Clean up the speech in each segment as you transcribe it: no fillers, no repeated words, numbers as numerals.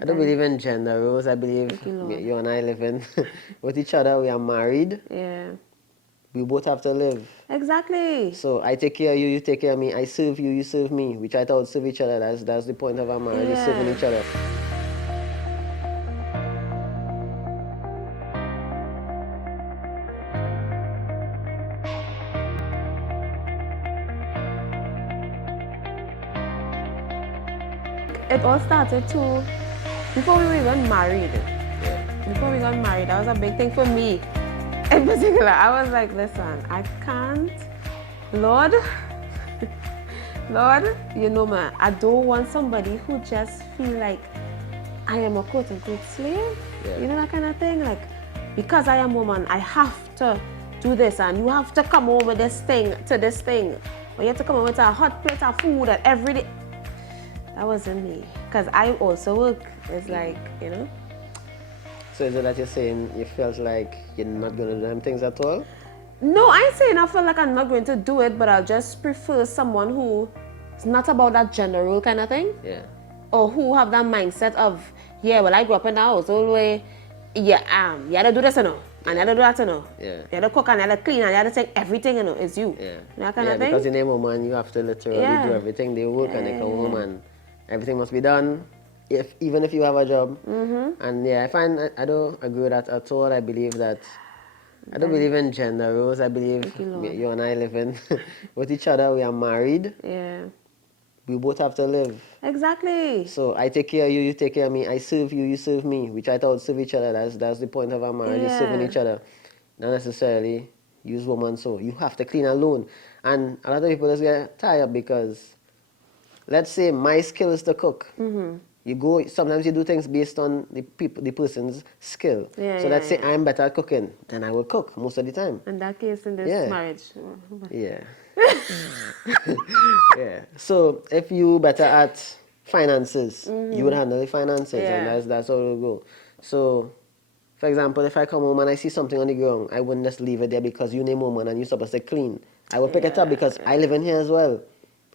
I don't believe in gender roles. I believe you and I live in with each other. We are married. Yeah. We both have to live. Exactly. So I take care of you, you take care of me. I serve you, you serve me. We try to outserve each other. That's the point of our marriage, is serving each other. It all started too before we were even married. Before we got married, that was a big thing for me. In particular, I was like, listen, I can't. Lord, Lord, you know, man, I don't want somebody who just feel like I am a quote-unquote slave. You know, that kind of thing. Like, because I am a woman, I have to do this, and you have to come home with this thing, to this thing. Or you have to come home with a hot plate of food and every day. That wasn't me. Because I also work. It's like, you know. So is it that you're saying you felt like you're not going to do them things at all? No, I ain't saying I feel like I'm not going to do it, but I'll just prefer someone who is not about that gender role kind of thing. Yeah. Or who have that mindset of, yeah, well, I grew up in the household where, you had to do this, you know, and you had to do that, you know. Yeah. You had to cook and you had to clean and you had to take everything, you know, it's you. Yeah. That kind of thing. Because in a woman, you have to literally do everything. They work and they come home and everything must be done, even if you have a job. And yeah, I don't agree with that at all. I believe that, I don't believe in gender roles. I believe you and I live in with each other. We are married. Yeah. We both have to live. Exactly. So I take care of you, you take care of me. I serve you, you serve me. We try to outserve each other. That's the point of our marriage, is serving each other. Not necessarily use woman, so you have to clean alone. And a lot of people just get tired because, let's say my skill is to cook. You go, sometimes you do things based on the person's skill. So let's say I'm better at cooking, then I will cook most of the time. In that case, in this marriage. Yeah. Yeah. So if you better at finances, you would handle the finances, and that's how it will go. So, for example, if I come home and I see something on the ground, I wouldn't just leave it there because you name woman and you're supposed to clean. I would pick it up because I live in here as well.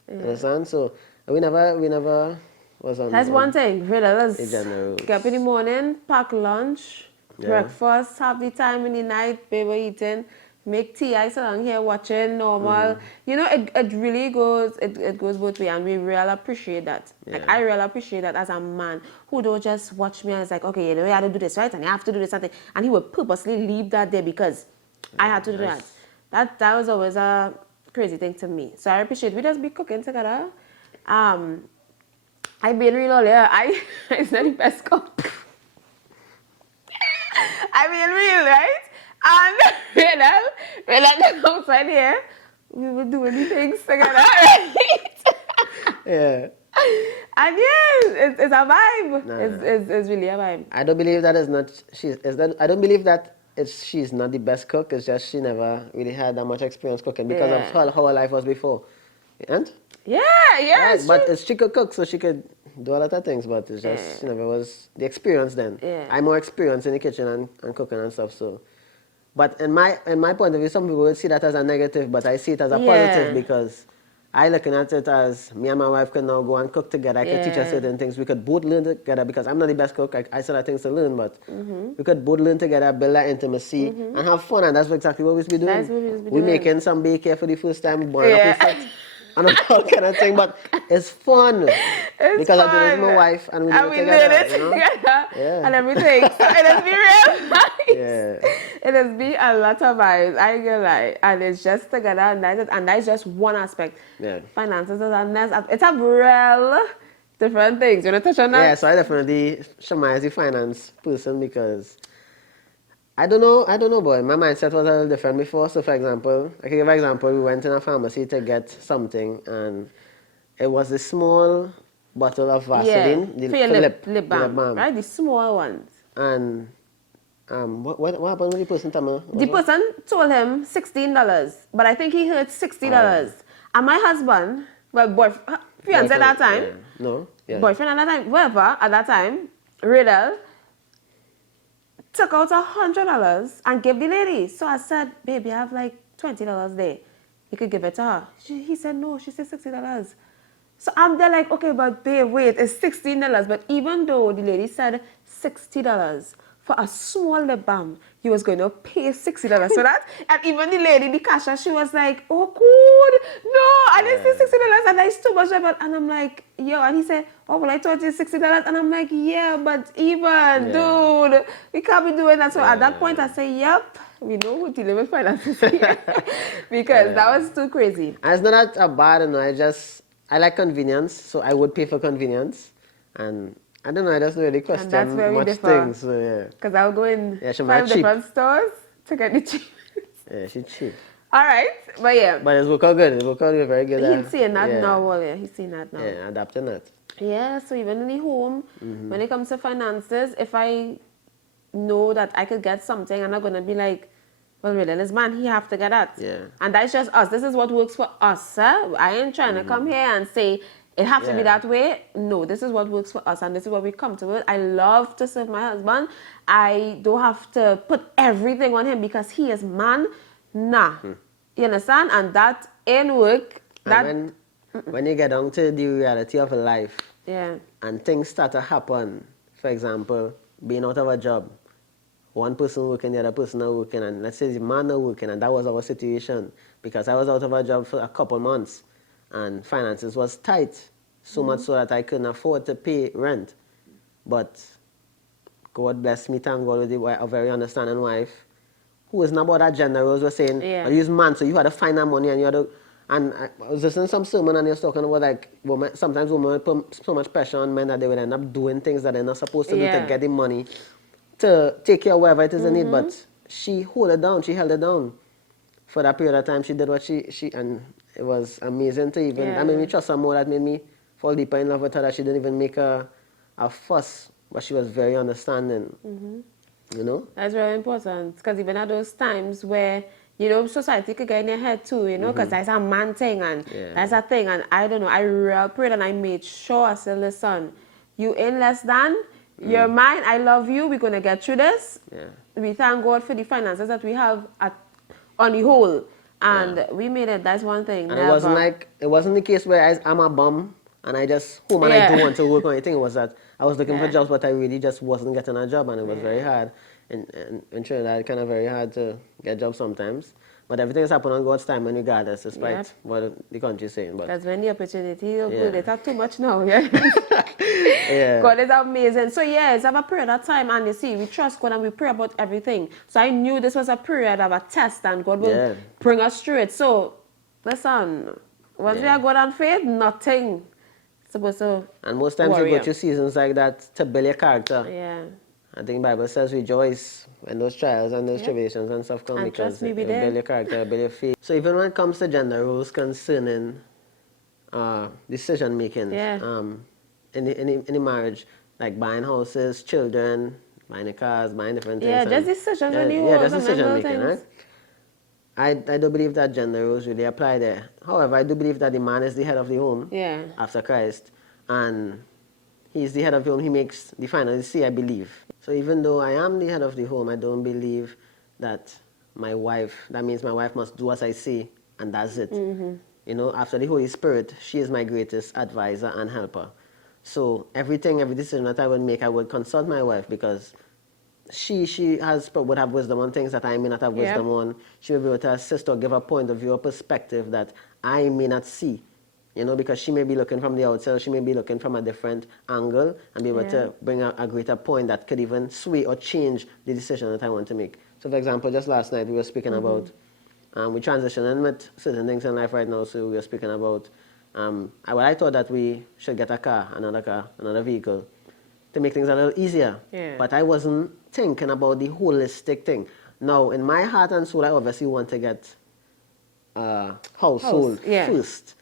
Understand? So we never was on. That's one thing. Really, let's get up in the morning, pack lunch, breakfast, have the time in the night, baby eating, make tea. I sit down here watching normal. You know, it really goes. It goes both ways, and we really appreciate that. Like I really appreciate that as a man who don't just watch me and it's like, okay, you know, you have to do this, right, and you have to do this something, and he would purposely leave that there because I had to do that. That was always a crazy thing to me. So I appreciate we just be cooking together. I been real earlier. It's not the best cook. I been real, right? And when I outside here, we were doing the things together, right? Yeah. And yes, it's a vibe. It's really a vibe. I don't believe that I don't believe that she's not the best cook. It's just she never really had that much experience cooking because of how her life was before. And? Yeah. Right, but she could cook, so she could do a lot of things, but it's just she never was the experience then. I'm more experienced in the kitchen and cooking and stuff, so. But in my point of view, some people would see that as a negative, but I see it as a positive because I looking at it as me and my wife could now go and cook together. I could teach her certain things. We could both learn together because I'm not the best cook. I still have things to learn, but we could both learn together, build that intimacy, and have fun, and that's exactly what we be doing. That's what we be We're making some bacon for the first time, born up with it, and all kind of thing, but it's fun. Because I do it with my wife, and we do it together, you know? And everything. So it has been real nice. It has been a lot of vibes. I get like, and it's just together, and that's just one aspect. Finances is a it's a real different things. You want to touch on that? Yeah, so I definitely Shema is the finance person because I don't know, boy. My mindset was a little different before. So, for example, I can give an example. We went in a pharmacy to get something, and it was a small bottle of Vaseline, the lip balm, right? The small ones. And what happened with the person, Tama? The person told him $16, but I think he heard $60. And my husband, fiance at that time, boyfriend at that time, whoever at that time, Riddle, took out $100 and gave the lady. So I said, baby, I have like $20 there. You could give it to her. He said no. She said $60. So I'm there like, okay, but babe, wait, it's $16. But even though the lady said $60 for a small lip balm, you was going to pay $60 for that. And even the lady, the cashier, she was like, oh, good. No, I didn't say $60 and that's too much. And I'm like, yo, and he said, oh, well, I thought you $60. And I'm like, yeah, but even, dude, we can't be doing that. So at that point, I say, yep. We know who dealing with finances here. Because that was too crazy. And it's not that bad, no. I like convenience, so I would pay for convenience. And I don't know, I just don't really question And that's where we much differ. things. So yeah. Because I'll go in Yeah, she 5 might cheap. different stores to get the cheapest. Yeah, she's cheap. All right, but yeah. But it's worked out good. It's worked out very good. He's seeing that now. Well, yeah, he's seeing that now. Yeah, adapting that. Yeah, so even in the home, when it comes to finances, if I know that I could get something, I'm not going to be like, well, really, this man, he have to get that. Yeah. And that's just us. This is what works for us. Huh? I ain't trying to come here and say, it has to be that way. No, this is what works for us, and this is what we're comfortable with. I love to serve my husband. I don't have to put everything on him because he is man. Nah. You understand? And that ain't work. And when you get down to the reality of life, yeah. and things start to happen, for example, being out of a job, one person working, the other person not working, and let's say the man not working, and that was our situation, because I was out of a job for a couple months, and finances was tight, so much so that I couldn't afford to pay rent. But God bless me, thank God, with a very understanding wife, who is not about that gender roles. Was saying, oh, you're man, so you had to find that money, and you had to. And I was listening to some sermon, and he was talking about like sometimes women put so much pressure on men that they would end up doing things that they're not supposed to do to get the money to take care of whatever it is they need. But she held it down. She held it down for that period of time. She did what she and it was amazing to even. That made me trust her more. That made me fall deeper in love with her. That she didn't even make a fuss, but she was very understanding. You know, that's very important, because even at those times where, you know, society could get in your head too, you know, because that's a man thing and that's a thing, and I don't know, I really prayed and I made sure, I said, listen, you ain't less than, you're mine, I love you, we're going to get through this. We thank God for the finances that we have on the whole, and we made it, that's one thing. And it wasn't the case where I'm a bum and I just home and I don't want to work or anything. It was that I was looking for jobs, but I really just wasn't getting a job, and it was very hard. In Trinidad, kind of very hard to get jobs sometimes. But everything is happening on God's time, and regardless, despite what the country is saying. But that's when the opportunity is good. It's not too much now, yeah? God is amazing. So yes, have a period of time, and you see, we trust God and we pray about everything. So I knew this was a period of a test, and God will bring us through it. So, listen, once we are God and faith, nothing supposed to And most times you go through seasons like that to build your character. Yeah. I think the Bible says rejoice when those trials and those tribulations and stuff come, and because it will build your character, build your faith. So even when it comes to gender roles concerning decision making in the marriage, like buying houses, children, buying the cars, buying different things. Yeah, just decisions when you just decision making, right? I do believe that gender roles really apply there. However, I do believe that the man is the head of the home after Christ, and he's the head of the home. He makes the final say, I believe. So even though I am the head of the home, I don't believe that that means my wife must do as I say, and that's it. You know, after the Holy Spirit, she is my greatest advisor and helper. So every decision that I would make, I would consult my wife, because she would have wisdom on things that I may not have wisdom on. She will be able to assist or give a point of view or perspective that I may not see. You know, because she may be looking from the outside, she may be looking from a different angle and be able to bring a greater point that could even sway or change the decision that I want to make. So, for example, just last night we were speaking about, we're transitioning with certain things in life right now, so we were speaking about, I thought that we should get another vehicle to make things a little easier. But I wasn't thinking about the holistic thing. Now, in my heart and soul, I obviously want to get household first.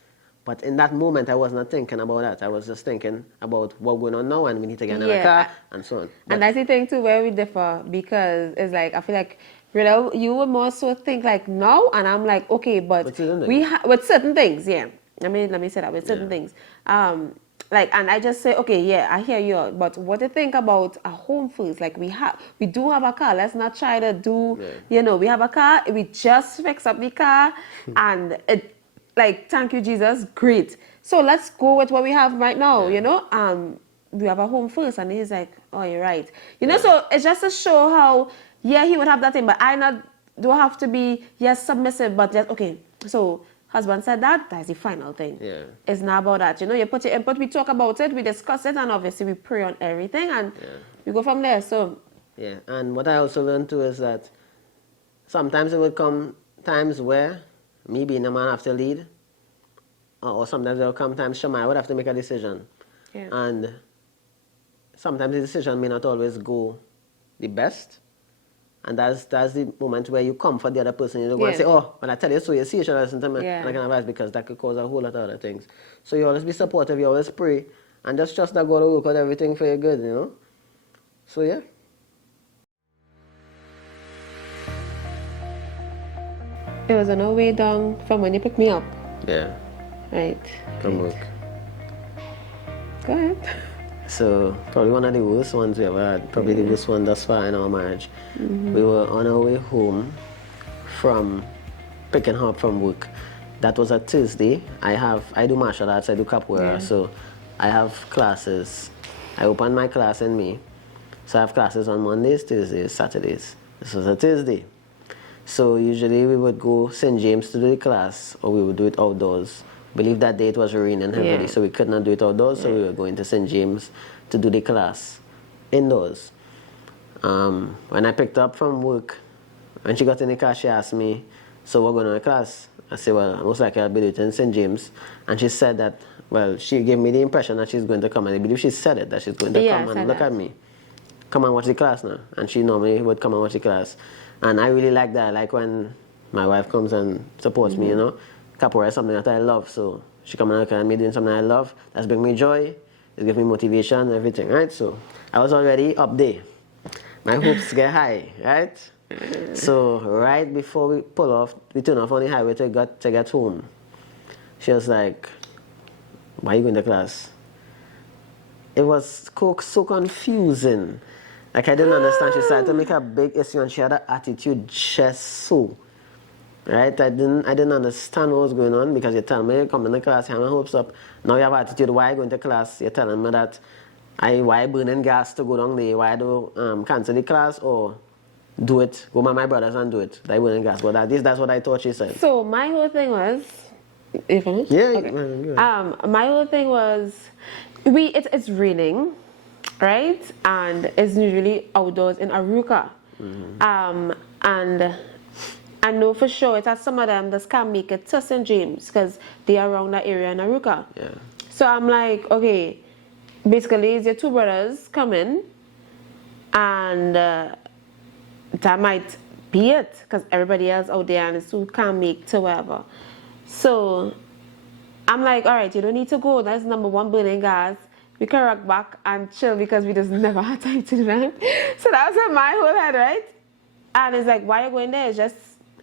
But in that moment, I was not thinking about that. I was just thinking about what's going on now, and we need to get another car, and so on. But, and that's the thing, too, where we differ, because it's like, I feel like, you would more so think like no, and I'm like, okay, but with certain things, let me say that, with certain things. And I just say, okay, I hear you, but what do you think about a home first? Like, we do have a car. Let's not try to do, we have a car, we just fix up the car, and it, like, thank you, Jesus, great. So let's go with what we have right now, you know. We have a home first, and he's like, oh, you're right. You know, so it's just to show how, yeah, he would have that thing, but I not don't have to be, yes, submissive, but just, okay, so husband said that, that's the final thing. Yeah. It's not about that, you know, you put your input, we talk about it, we discuss it, and obviously we pray on everything, and we go from there, so. Yeah, and what I also learned too is that sometimes it will come times where me being the man have to lead, or sometimes there will come times Shammai would have to make a decision. Yeah. And sometimes the decision may not always go the best. And that's the moment where you comfort the other person. You don't go and say, oh, when I tell you so, you see you should listen to me. And I can advise, because that could cause a whole lot of other things. So you always be supportive, you always pray, and just trust that God will work out everything for your good, you know? So yeah. It was on our way down from when you picked me up. Yeah. Right. From work. Go ahead. So probably one of the worst ones we ever had, probably the worst one thus far in our marriage. We were on our way home from picking her up from work. That was a Thursday. I do martial arts, I do capoeira, so I have classes. I opened my class in May. So I have classes on Mondays, Tuesdays, Saturdays. This was a Thursday. So usually we would go St. James to do the class, or we would do it outdoors. I believe that day it was raining heavily, so we could not do it outdoors, so we were going to St. James to do the class indoors. When I picked up from work, when she got in the car, she asked me, so we're going to a class? I said, well, most likely I'll be doing it in St. James. And she said that, well, she gave me the impression that she's going to come, and I believe she said it, that she's going to come and look at me. Come and watch the class now. And she normally would come and watch the class. And I really like that. I like when my wife comes and supports me, you know. Capoeira is something that I love, so she come and look at me doing something I love. That's bring me joy. It gives me motivation, everything, right? So I was already up there. My hopes get high, right? So right before we pull off, we turn off on the highway to get home. She was like, why are you going to class? It was so confusing. Like, I didn't understand. She started to make a big issue, and she had an attitude just so. Right? I didn't understand what was going on, because you tell me, come in the class, you have my hopes up. Now you have attitude, why are you going to class? You're telling me that why burning gas to go down there? Why do cancel the class, or do it, go with my brothers and do it? That burning gas. But that's what I thought she said. So my whole thing was, you finished? Yeah. Okay. My whole thing was, it's raining, right? And it's usually outdoors in Aruka. And I know for sure it's at some of them that can't make it to St. James, because they are around that area in Aruka. Yeah. So I'm like, okay, basically it's your two brothers coming, and that might be it, because everybody else out there and so can't make to wherever. So I'm like, all right, you don't need to go. That's number one, burning gas. We can rock back and chill, because we just never had time to do that. So that was in my whole head, right? And it's like, why are you going there? It's just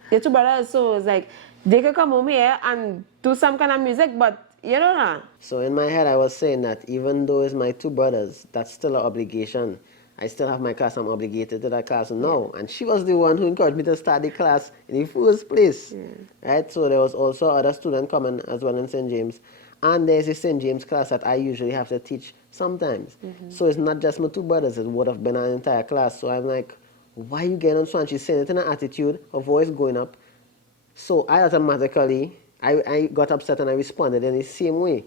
your two brothers. So it's like, they could come home here and do some kind of music, but you don't know. So in my head, I was saying that even though it's my two brothers, that's still an obligation. I still have my class. I'm obligated to that class now. And she was the one who encouraged me to start the class in the first place. Right? So there was also other students coming as well in St. James. And there's a St. James class that I usually have to teach sometimes. So it's not just my two brothers. It would have been an entire class. So I'm like, why are you getting on so? And she's saying it in an attitude, her voice going up. So I automatically, I got upset and I responded in the same way.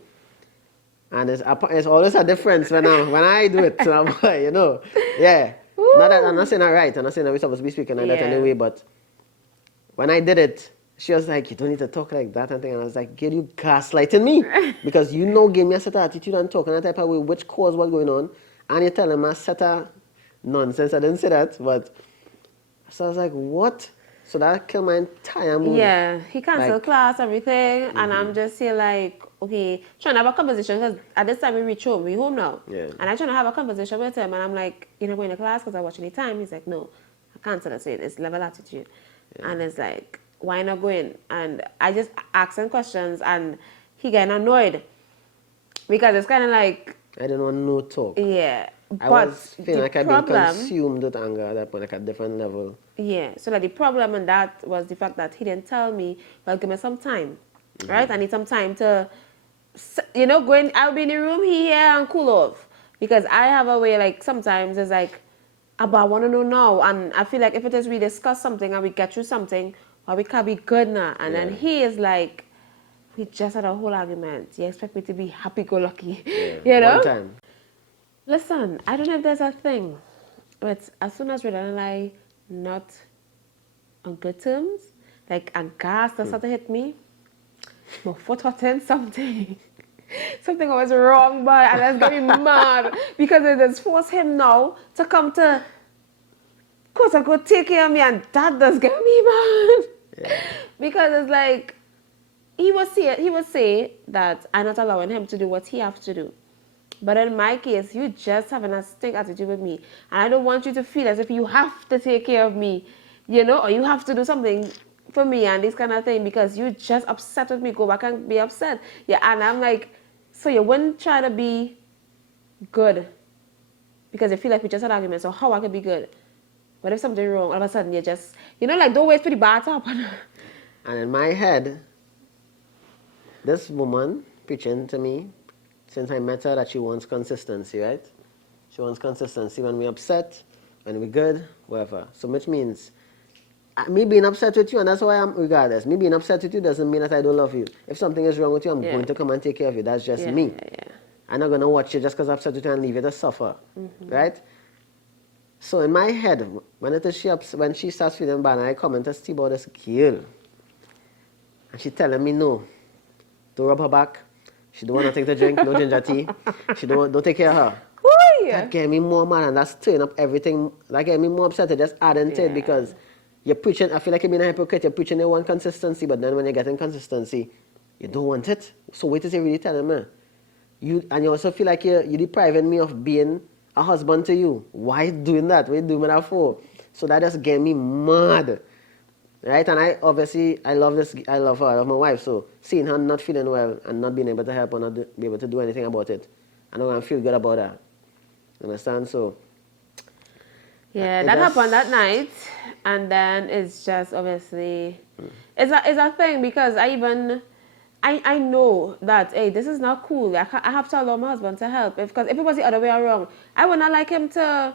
And it's always a difference when I do it, you know. Yeah. Not that I'm not saying that right. I'm not saying that we're supposed to be speaking like that anyway, but when I did it, she was like, you don't need to talk like that and thing. And I was like, get you gaslighting me. Because you know, give me a set of attitude and talk in that type of way, which caused what's going on. And you're telling me a set of nonsense. I didn't say that, but so I was like, what? So that killed my entire mood. Yeah, he canceled class, everything, and I'm just here like, okay, trying to have a conversation, because at this time we reach home, we home now. Yeah. And I'm trying to have a conversation with him, and I'm like, you're not going to class because I watch any time? He's like, no, I cancel it. So it's level attitude. And it's like, why not going? And I just asked him questions, and he getting annoyed, because it's kind of like, I didn't want no talk. yeah. I was feeling like I'd been consumed with anger at that point, like a different level. Yeah, so like the problem in that was the fact that he didn't tell me, well, give me some time, right? I need some time to you know, going, I'll be in the room here and cool off. Because I have a way, like, sometimes it's like, but I want to know now. And I feel like if it is we discuss something and we get through something, well, we can be good now. And then he is like, we just had a whole argument. You expect me to be happy-go-lucky, you know? One time. Listen, I don't know if there's a thing, but as soon as Redan and I not on good terms, like a gas that started to hit me, my foot hurting something. Something was wrong, but and that's getting me mad because it has forced him now to come to, course, I could take care of me, and that does get me mad. Yeah. Because it's like, he would say that I'm not allowing him to do what he has to do. But in my case, you just having a stink attitude with me. And I don't want you to feel as if you have to take care of me, you know, or you have to do something for me and this kind of thing because you just upset with me. Go back and be upset. Yeah, and I'm like, so you wouldn't try to be good because you feel like we just had arguments. So how I could be good? What if something wrong? All of a sudden you just, you know, like don't wait for the bar to happen. And in my head, this woman preaching to me, since I met her, that she wants consistency, right? She wants consistency when we're upset, when we're good, whatever. So which means, me being upset with you, and that's why I'm, regardless, me being upset with you doesn't mean that I don't love you. If something is wrong with you, I'm going to come and take care of you. That's just me. I'm not going to watch you just because I'm upset with you and leave you to suffer, right? So in my head, when she starts feeling bad, and I come and see about this girl, and she telling me no, to rub her back, she don't want nothing to drink, no ginger tea, she don't take care of her. That get me more mad, and that's turning up everything. That get me more upset. Just adding to it because you're preaching. I feel like you're being a hypocrite. You're preaching you want consistency, but then when you get inconsistency, you don't want it. So wait till you really tell me. And you also feel like you're depriving me of being a husband to you. Why doing that? What are you doing that for? So that just get me mad. Right? And I love this. I love her. I love my wife. So seeing her not feeling well and not being able to help or not be able to do anything about it, I don't feel good about that. Understand? So yeah, that happened that night, and then it's just obviously it's a thing because I know that hey, this is not cool. I have to allow my husband to help because if it was the other way around, I would not like him to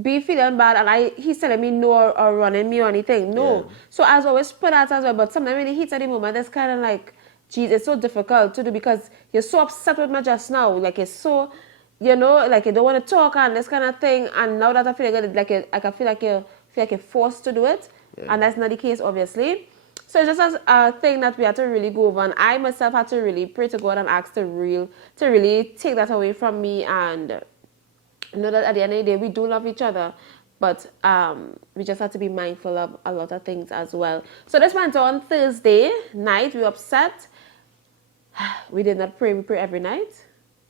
be feeling bad and he's telling me no or running me or anything. No. Yeah. So as always put that as well, but sometimes when it hits at the moment, it's kind of like, geez, it's so difficult to do because you're so upset with me just now. Like it's so, you know, like you don't want to talk and this kind of thing. And now that I feel like I can feel like you're forced to do it, and that's not the case, obviously. So it's just a thing that we had to really go over, and I myself had to really pray to God and ask to really take that away from me and know that at the end of the day we do love each other, but we just have to be mindful of a lot of things as well. So this went on Thursday night. We were upset. We did not pray. We pray every night.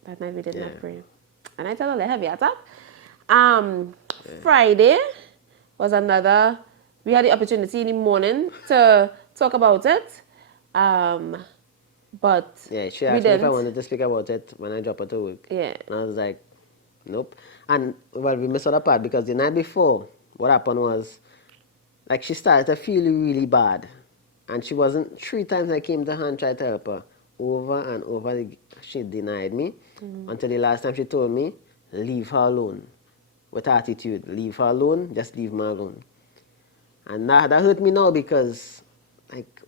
That night we did not pray, and I tell her heavy attack. Friday was another. We had the opportunity in the morning to talk about it, but she asked me if I wanted to speak about it when I dropped her to work. Yeah, and I was like, nope. And well, we missed out a part because the night before, what happened was, like she started to feel really bad, and she wasn't. 3 times I came to her and tried to help her, over and over. She denied me until the last time she told me, leave her alone, with attitude. Leave her alone. Just leave me alone. And that hurt me now because, like,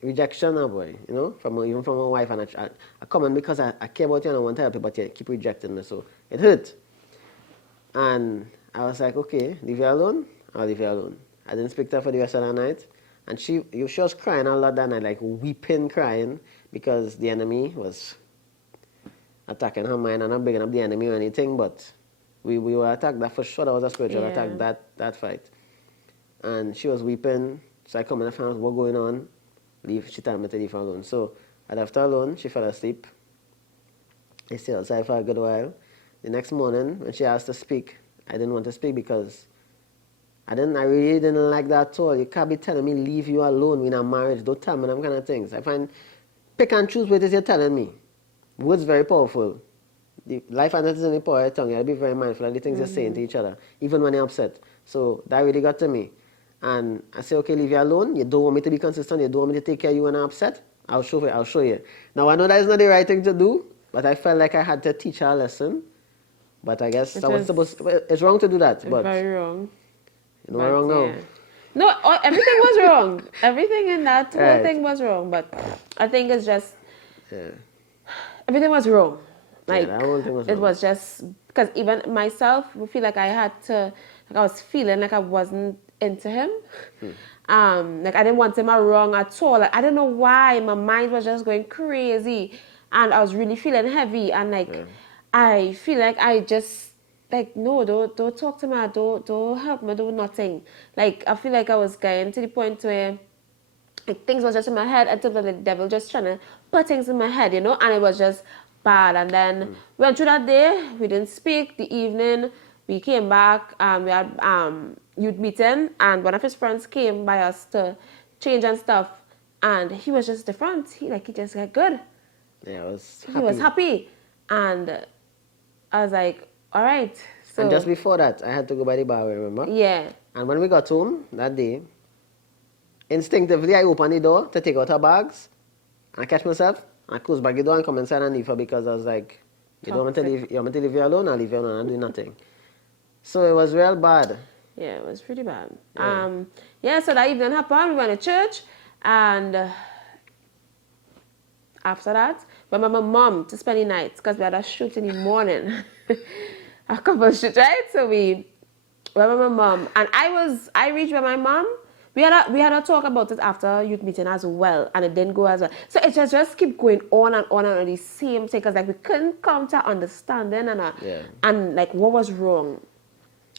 rejection, boy, you know, even from my wife, and I come in because I care about you and I want to help you, but you keep rejecting me, so it hurt. And I was like, okay, leave her alone, I'll leave her alone. I didn't speak to her for the rest of the night, and she was crying a lot that night, like weeping, crying, because the enemy was attacking her mind. I'm not bringing up the enemy or anything, but we were attacked. That for sure, that was a spiritual attack, that fight. And she was weeping, so I come in and found out what's going on. She told me to leave her alone. So I left her alone. She fell asleep. I stayed outside for a good while. The next morning, when she asked to speak, I didn't want to speak because I really didn't like that at all. You can't be telling me leave you alone in a marriage. Don't tell me them kind of things. I find pick and choose what it is you're telling me. Words very powerful. The life and death is in the power of your tongue. You gotta be very mindful of the things you're saying to each other, even when you're upset. So that really got to me. And I say, okay, leave you alone. You don't want me to be consistent. You don't want me to take care of you when I'm upset. I'll show you. Now, I know that is not the right thing to do, but I felt like I had to teach her a lesson. But I guess I was supposed. Well, it's wrong to do that. But very wrong. You know, wrong now. Yeah. No, everything was wrong. Everything in that whole thing was wrong. But I think it's just everything was wrong. Like that whole thing was it wrong. was just because even myself, I feel like I had to. Like I was feeling like I wasn't into him. Like I didn't want him around at all. Like I don't know why my mind was just going crazy, and I was really feeling heavy. And like I feel like I just. Like no, don't talk to me, don't help me, do nothing. Like I feel like I was getting to the point where like things was just in my head until the devil just trying to put things in my head, you know, and it was just bad. And then we went through that day, we didn't speak. The evening we came back, we had youth meeting, and one of his friends came by us to change and stuff, and he was just different. He just got good. Yeah, He was happy, and I was like, all right. So, and just before that, I had to go by the bar, remember? Yeah. And when we got home that day, instinctively I opened the door to take out her bags. And I catch myself. I close back the door and come inside and leave her because I was like, you want me to leave you alone? I'll leave you alone and do nothing. So it was real bad. Yeah, it was pretty bad. So that evening happened. We went to church, and after that, we met my mom to spend the night because we had a shoot in the morning. A couple of shoots, right? So we went with my mom, and I reached with my mom. We had a talk about it after youth meeting as well, and it didn't go as well. So it just keep going on and on the same thing, because like we couldn't come to understanding and like what was wrong.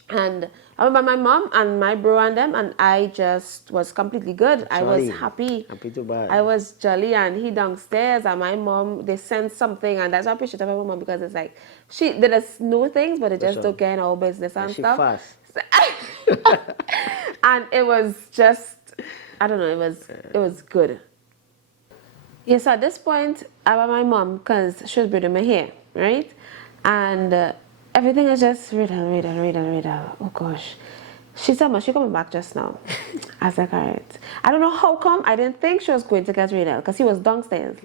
And I went by my mom and my bro and them, and I just was completely good. I was happy. Happy to bad. I was jolly, and he downstairs, and my mom, they sent something, and that's why I appreciate my mom, because it's like she did us know things, but it just don't get in our business and stuff. Fast. And it was just, I don't know, it was good. Yeah, so at this point, I went by my mom because she was braiding my hair, right? And everything is just riddle. Oh gosh. She said, she coming back just now. I was like, all right. I don't know how come I didn't think she was going to get Riddle because he was downstairs.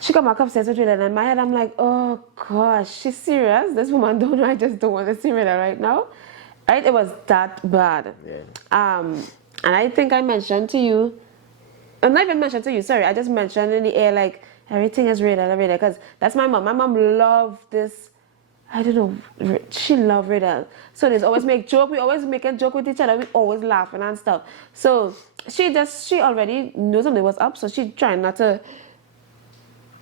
She come back upstairs with Riddle, and in my head I'm like, oh gosh, she's serious? This woman don't know, I just don't want to see Riddle right now. Right? It was that bad. Yeah. And I think I mentioned to you, I'm not even mentioned to you, sorry, I just mentioned in the air like everything is Riddle, because that's my mom. My mom loved this. I don't know, she loved Riddle. So there's always make joke, we always make a joke with each other, we always laughing and stuff. So she already knew something was up, so she trying not to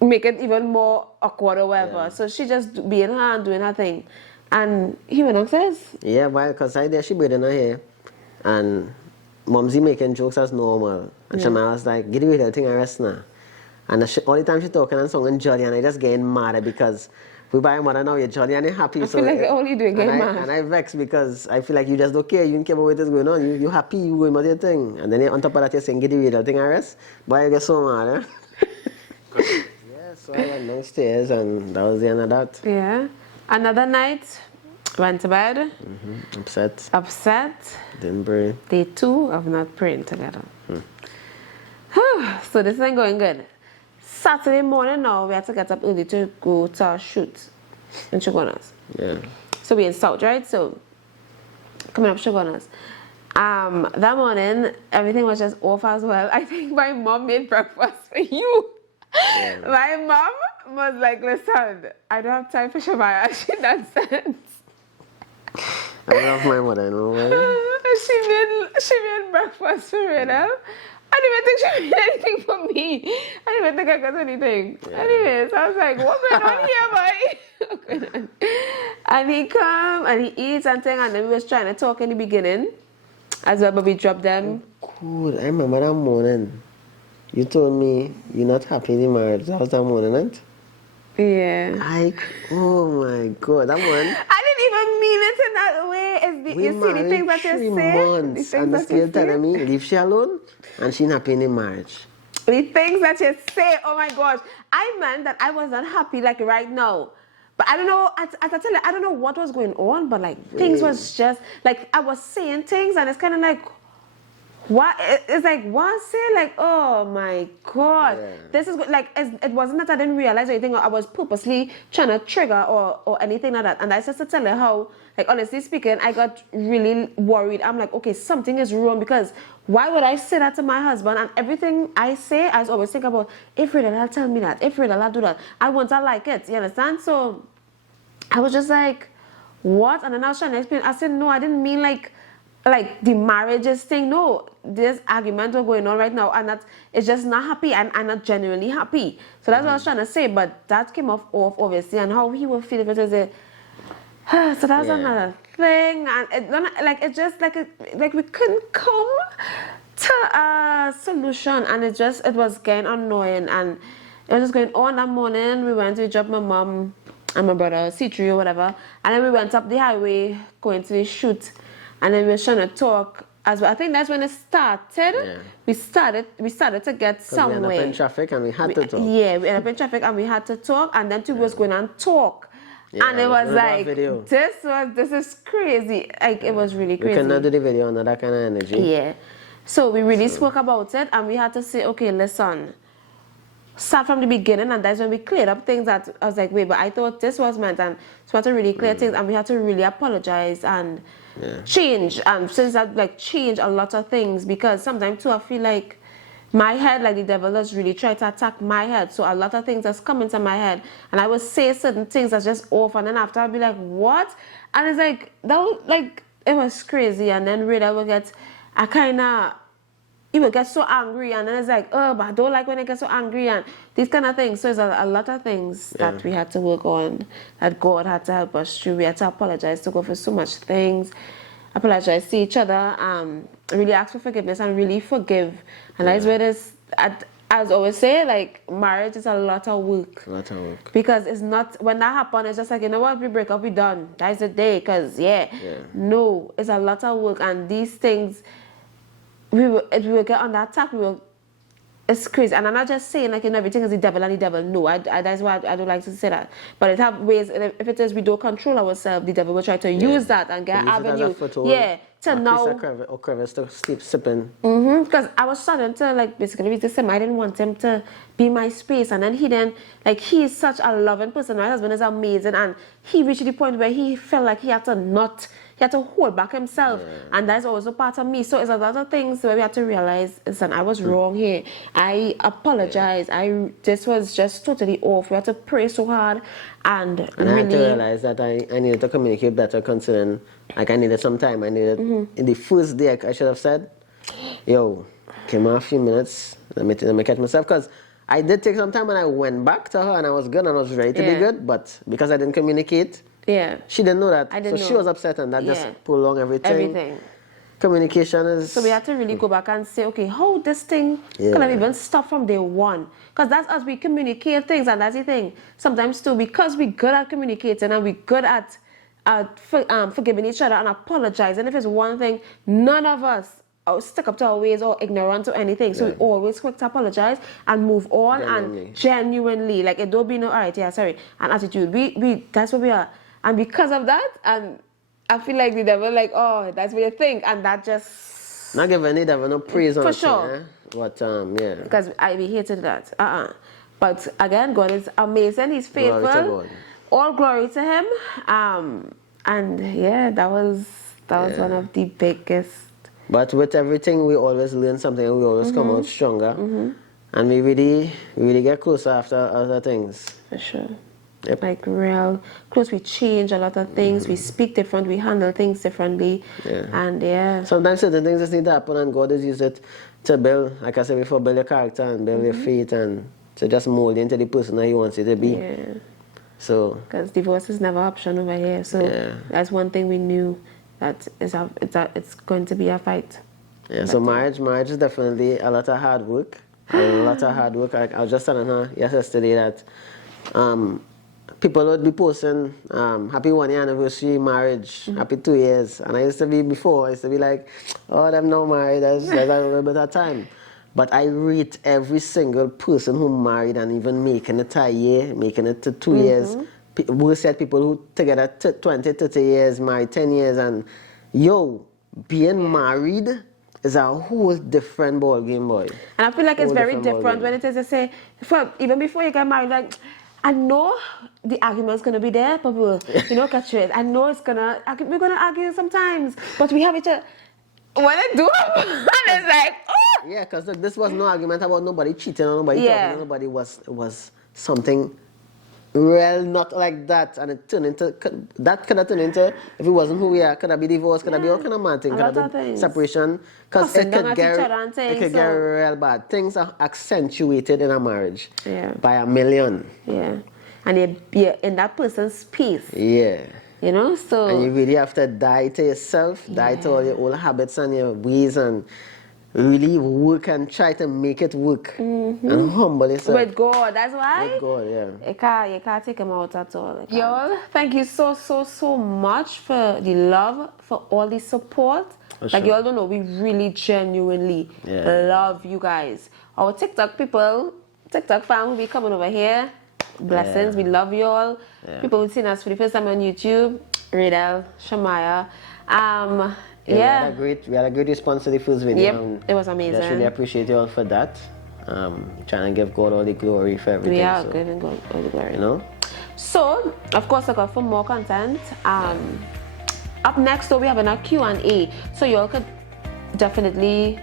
make it even more awkward or whatever. Yeah. So she just being her and doing her thing. And he went upstairs. Yeah, because I there she braiding her hair, and Mumsy making jokes as normal. And Shema was like, get away with that thing, I rest now. And all the time she talking and singing jolly, and I just getting mad because we buy a mother now, you're jolly and you're happy. I feel like you're only doing getting mad. And I vex because I feel like you just don't care, you don't care about what is going on. You happy, you going about your thing. And then on top of that, you're saying, get away with that thing, I rest. Boy, you get so mad, Yeah, so I went downstairs, and that was the end of that. Yeah. Another night, went to bed. Upset. Didn't breathe. Day 2 of not praying together. So this ain't going good. Saturday morning now, we had to get up early to go to our shoot in Shogunas. Yeah. So we're in South, right? So coming up Shogunas. That morning, everything was just off as well. I think my mom made breakfast for you. Yeah. My mom was like, listen, I don't have time for Shamaya. She nonsense. I love my mother, no way. She made breakfast for Riddle. I didn't even think she made anything for me. I didn't even think I got anything. Yeah. Anyways, I was like, what's going on here, boy? And he come and he eats and thing, and then we was trying to talk in the beginning as well, but we dropped them. Cool. I remember that morning. You told me you're not happy in the marriage. That was that morning, right? Yeah. Oh my God, that morning. I didn't even mean it in that way. You see the things that you say. 3 months, and still telling me, leave she alone, and she not happy in the marriage. The things that you say, oh my gosh. I meant that I was not happy like right now. But I don't know, as I tell you, I don't know what was going on, but like things was just, like I was saying things, and it's kind of like, what? It's like, what say? Like, oh my God. Yeah. This is good. Like, it wasn't that I didn't realize anything, or I was purposely trying to trigger or anything like that. And I just to tell you how, like, honestly speaking, I got really worried. I'm like, okay, something is wrong, because why would I say that to my husband? And everything I say, I always think about, if I'll tell me that, if I'll do that, I want to like it. You understand? So I was just like, what? And then I was trying to explain. I said, no, I didn't mean like the marriages thing. No, this argument are going on right now, and that it's just not happy, and I'm not genuinely happy. So that's what I was trying to say. But that came off obviously, and how he would feel if it was a. So that's another thing, and it's just like we couldn't come to a solution, and it was getting annoying, and it was just going on. That morning we dropped my mom and my brother C3 or whatever, and then we went up the highway going to the shoot, and then we were trying to talk as well. I think that's when it started. Yeah. We started to get somewhere. We ended up in traffic and we had to talk. Yeah, we ended up in traffic and we had to talk, and then two was going and talk. Yeah, and it was like, video. this is crazy. Like, it was really crazy. We cannot do the video under that kind of energy. Yeah. So we really spoke about it, and we had to say, okay, listen, start from the beginning, and that's when we cleared up things that I was like, wait, but I thought this was meant, and so we had to really clear things, and we had to really apologize and change, and since that, like, change a lot of things, because sometimes too I feel like my head, like, the devil does really try to attack my head, so a lot of things that's come into my head, and I would say certain things that's just off, and then after I'd be like, what? And it's like, it was crazy, and then really I would get, he would get so angry, and then it's like, oh, but I don't like when I get so angry, and these kind of things. So it's a lot of things that we had to work on, that God had to help us through. We had to apologize to God for so much things, apologize to each other, really ask for forgiveness, and really forgive. And that's where this, as I always say, like, marriage is a lot of work. A lot of work. Because it's not, when that happens, it's just like, you know what, we break up, we done. That's the day, because, no, it's a lot of work, and these things, we will get on that attack, it's crazy. And I'm not just saying, like, everything is the devil and the devil. No, that's why I don't like to say that. But it have ways, if it is we don't control ourselves, the devil will try to use that and get avenue. To now. Or crevice to sleep sipping. Because I was starting to, like, basically reach him. I didn't want him to be my space. And then he is such a loving person. My husband is amazing. And he reached the point where he felt like he had to hold back himself. And that's also part of me. So it's a lot of things where we had to realize, listen, I was wrong here. I apologize. This was just totally off. We had to pray so hard. And I had to realize that I needed to communicate better, considering, like, I needed some time. I needed, in the first day, I should have said, yo, came on a few minutes, let me catch myself. Because I did take some time, and I went back to her, and I was good, and I was ready to be good. But because I didn't communicate, she didn't know that. She was upset, and that just prolonged everything. Communication is... So we had to really go back and say, okay, how this thing could have even stopped from day one? Because that's us, we communicate things, and that's the thing. Sometimes too, because we're good at communicating, and we're good at forgiving each other and apologizing. If it's one thing, none of us stick up to our ways or ignorant or anything. So we always quick to apologize and move on, and genuinely, like, it don't be no, all right, yeah, sorry, and attitude. We that's what we are. And because of that, and I feel like the devil, like, oh, that's what you think, and that just... Not giving the devil no praise on for sure. But, Because we hated that. But again, God is amazing. He's faithful. Glory to God. All glory to him. And that was one of the biggest. But with everything, we always learn something, and we always come out stronger. And we really get closer after other things. For sure. Yep. Like, real close. We change a lot of things. We speak different. We handle things differently. And sometimes certain things just need to happen, and God has used it to build, like I said before, build your character and build your faith, and to just mold you into the person that He wants you to be. So, because divorce is never an option over here. So that's one thing we knew, that it's going to be a fight. So marriage is definitely a lot of hard work. A lot of hard work. I was just telling her yesterday that people would be posting happy 1 year anniversary marriage, happy 2 years. And I used to be like, oh, them not married, that's a little bit of time. But I rate every single person who married and even making it a year, making it to 2 years. We said people who together 20, 30 years, married 10 years, and being married is a whole different ball game, boy. And I feel like it's Whole very different different ballgame. when it is, to say, even before you get married, like, I know the argument's gonna be there, but we'll, catch it. I know we're gonna argue sometimes, but we have each other. When it do, and it's like, oh! Yeah, because this was no argument about nobody cheating or nobody Yeah. talking. Nobody was something real, not like that. And it turned into, that could have turned into, if it wasn't who we are, could have been divorce, could have been all kind of mad thing, A could have lot of been things. separation. Because Cussing it down could at get, each other and it things, could get so- real bad. Things are accentuated in a marriage Yeah. by a million. Yeah. And you're in that person's space, Yeah. so. And you really have to die to yourself, die to all your old habits and your ways, and really work and try to make it work. And humble yourself. With God, that's why. With God, yeah. You can't take him out at all. Y'all, thank you so much for the love, for all the support. For Like, sure. y'all don't know, we really genuinely Yeah. love you guys. Our TikTok fam will be coming over here. Blessings, Yeah. we love y'all. Yeah. People who've seen us for the first time on YouTube, Radel, Shamaya. We had a great response to the first video. Yep, and it was amazing. Just really appreciate you all for that. Trying to give God all the glory for everything. We are so, good and God, all the glory. You know? So, of course, look out for more content. Up next, though, we have a Q&A. So y'all could definitely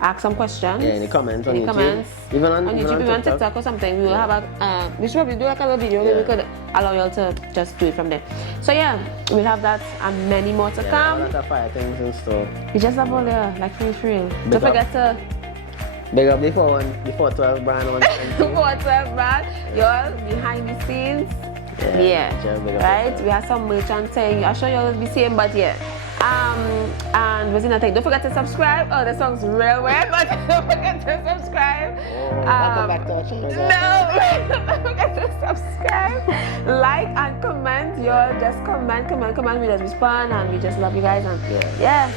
ask some questions. Yeah, in the comments on In the YouTube. comments. Even on YouTube, even on TikTok or something. We will have we should probably do like a little video where we could allow y'all to just do it from there. So yeah, we'll have that and many more to Yeah, a come. lot of fire things in store. We just have all there, like for real. Big Don't up. forget to Big up the 412 brand on WhatsApp, man. Y'all behind the scenes. Yeah, just big up Right? yourself. We have some merch and thing. I'm sure y'all will be seeing, but yeah. And what's another thing? Don't forget to subscribe. Oh, that song's real weird, but don't forget to subscribe. Welcome back to our channel. No, don't forget to subscribe, like, and comment. Y'all just comment. We just respond, and we just love you guys. And yeah.